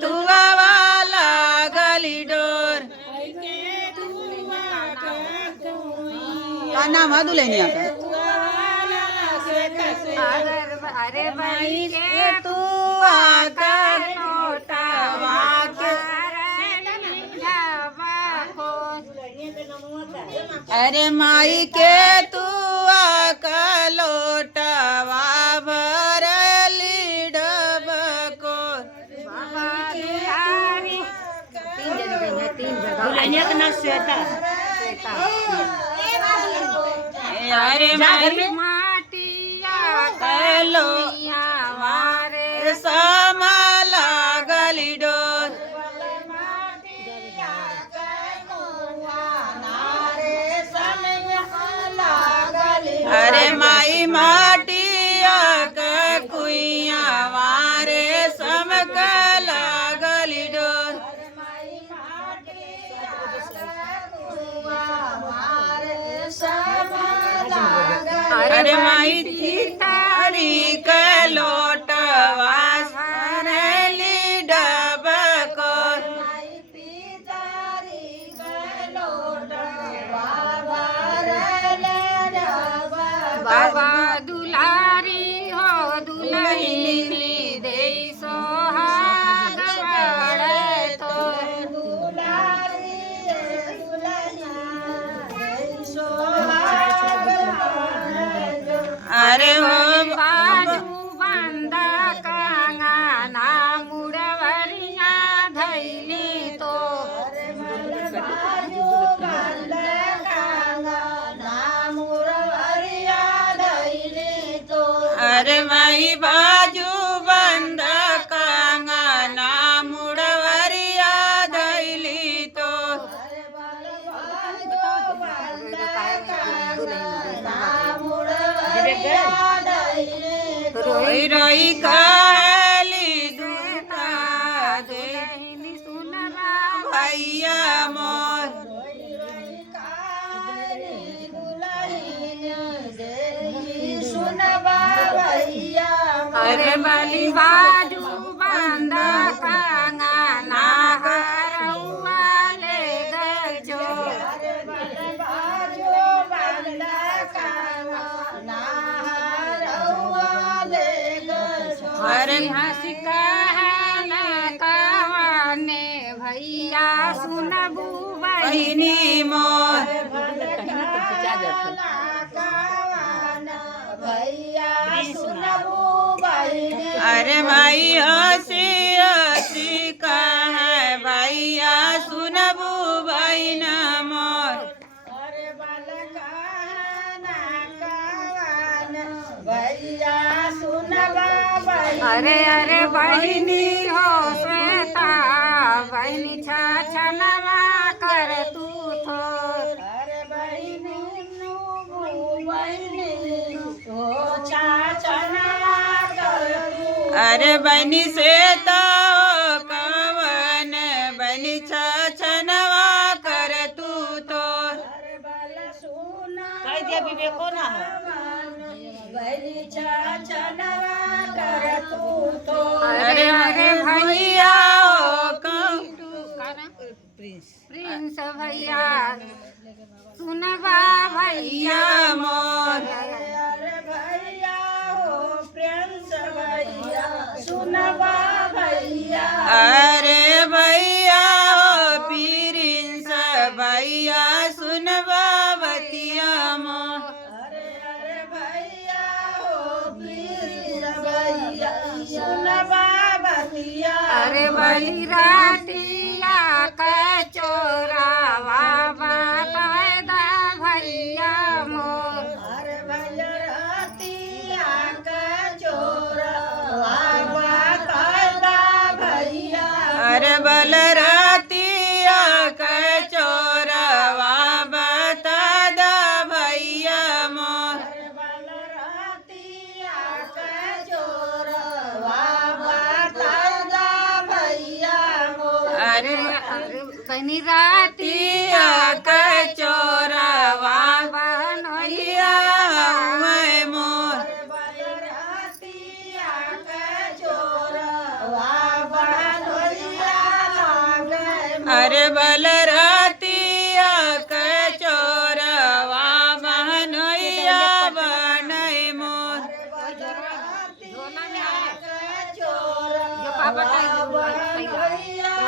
तुआ वाला गली डोर का नाम है दुल्हनिया का अरे भाई के तुआ का नोटवा के अरे माई के तुआ का लोटवा भरली डबको दुल्हनिया का नाम श्वेता। अरे माई माटिया कलो मारे समाला गली डोर अरे माई माटिया का कुइया वारे समकला गली डोर अरे माई तारी का लोटवा भरली डबको बाबा दुलारी हो दुलहिनी दे सोहाग बड़े तो अरे हो बाजू बंदा कंगना मुड़वरिया धैली तो अरे माई बाजू बंद कंगना मुड़वरिया धैली तो रोई रोई कहली दूता दे सुनवा भैया मोर अरे बली बाजू बंदा कंगना हरौआ ले गजो अरे हंसी कहन कवने भैया सुनबू बहिनी मोर अरे माई हसी हसी कहे भैया सुनबू बहिन मोर अरे अरे बहिनी हो श्वेता बहिनी छनवा कर तू थो अरे बनी से तो कवन बनी छनवा कर तू तो कह दिया विवेको ना अरे अरे भैया प्रिंस भैया सुनवा भैया मोर अरे भैया प्रिंस भैया सुनवा बतिया मोर अरे बली रातिया का चोरावा पैदा भैया मोर अरे बल रातिया का चोरवा बता दा भैया मोर अरे बनी रातिया का चोरवा बनोइया मैं मोर अरे बलरतिया के चोरवा बहनोइया बनई मोर जो पापा